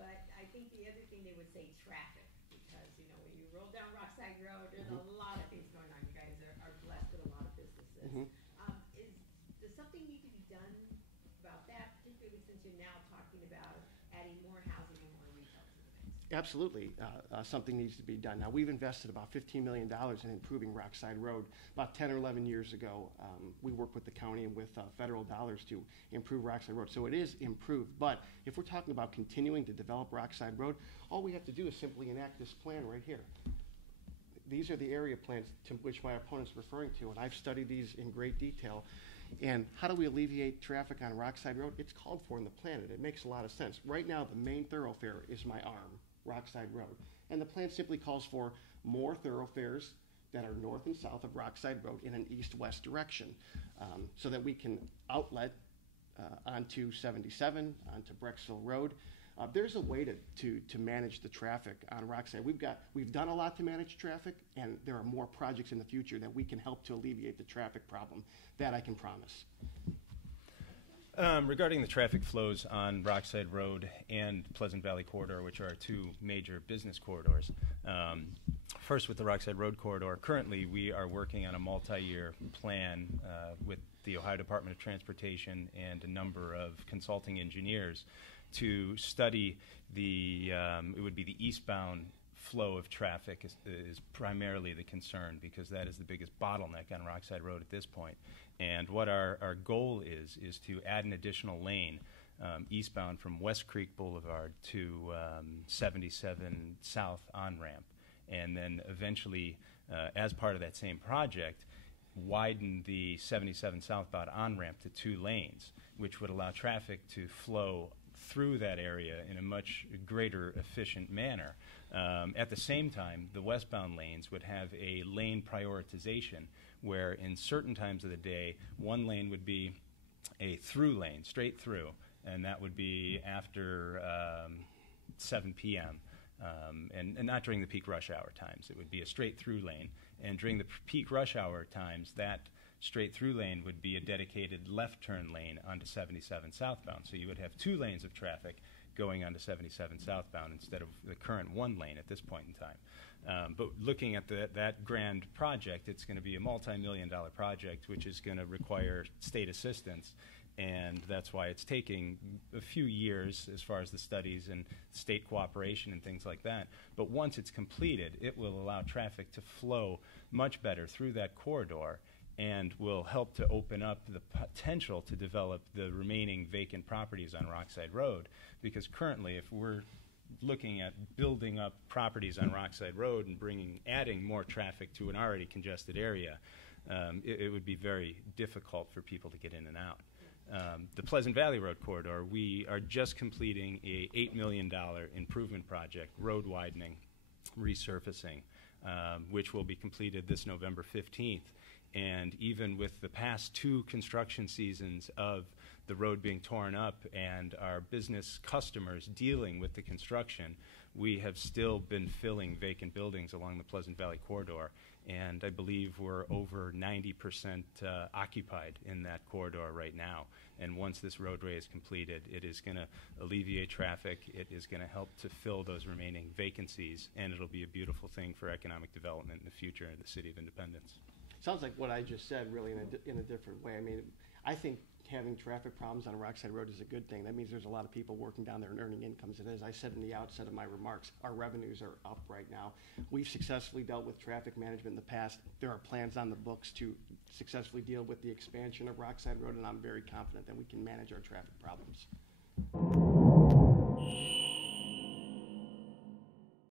But I think the other thing they would say traffic, because you know when you roll down Rockside Road, there's a lot of things going on. You guys are blessed with a lot of businesses. Does something need to be done about that, particularly since you're now talking about adding more housing and more retail to the mix? Absolutely, something needs to be done. Now, we've invested about $15 million in improving Rockside Road. About 10 or 11 years ago, we worked with the county and with federal dollars to improve Rockside Road. So it is improved. But if we're talking about continuing to develop Rockside Road, all we have to do is simply enact this plan right here. These are the area plans to which my opponent's referring to, and I've studied these in great detail. And how do we alleviate traffic on Rockside Road? It's called for in the plan, and it makes a lot of sense. Right now, the main thoroughfare is my arm, Rockside Road. And the plan simply calls for more thoroughfares that are north and south of Rockside Road in an east-west direction, so that we can outlet onto 77, onto Brecksville Road. There's a way to manage the traffic on Rockside. We've done a lot to manage traffic, and there are more projects in the future that we can help to alleviate the traffic problem. That I can promise. Regarding the traffic flows on Rockside Road and Pleasant Valley Corridor, which are our two major business corridors. First, with the Rockside Road corridor, currently we are working on a multi-year plan with the Ohio Department of Transportation and a number of consulting engineers to study it would be the eastbound flow of traffic is primarily the concern, because that is the biggest bottleneck on Rockside Road at this point. And what our goal is to add an additional lane eastbound from West Creek Boulevard to 77 South on-ramp. And then eventually, as part of that same project, widen the 77 southbound on-ramp to 2 lanes, which would allow traffic to flow through that area in a much greater efficient manner. At the same time, the westbound lanes would have a lane prioritization where in certain times of the day, one lane would be a through lane, straight through, and that would be after 7 p.m. And not during the peak rush hour times. It would be a straight through lane, and during the peak rush hour times, that straight through lane would be a dedicated left turn lane onto 77 southbound. So you would have 2 lanes of traffic going onto 77 southbound instead of the current 1 lane at this point in time. But looking at that grand project, it's going to be a multi-million-dollar project, which is going to require state assistance, and that's why it's taking a few years as far as the studies and state cooperation and things like that. But once it's completed, it will allow traffic to flow much better through that corridor and will help to open up the potential to develop the remaining vacant properties on Rockside Road, because currently if we're looking at building up properties on Rockside Road and adding more traffic to an already congested area, it would be very difficult for people to get in and out. The Pleasant Valley Road corridor, we are just completing a $8 million improvement project, road widening, resurfacing, which will be completed this November 15th. And even with the past 2 construction seasons of the road being torn up and our business customers dealing with the construction, we have still been filling vacant buildings along the Pleasant Valley corridor. And I believe we're over 90% occupied in that corridor right now. And once this roadway is completed, it is going to alleviate traffic. It is going to help to fill those remaining vacancies, and it'll be a beautiful thing for economic development in the future in the City of Independence. Sounds like what I just said, really, in a different way. I mean, I think having traffic problems on Rockside Road is a good thing. That means there's a lot of people working down there and earning incomes. And as I said in the outset of my remarks, our revenues are up right now. We've successfully dealt with traffic management in the past. There are plans on the books to successfully deal with the expansion of Rockside Road, and I'm very confident that we can manage our traffic problems.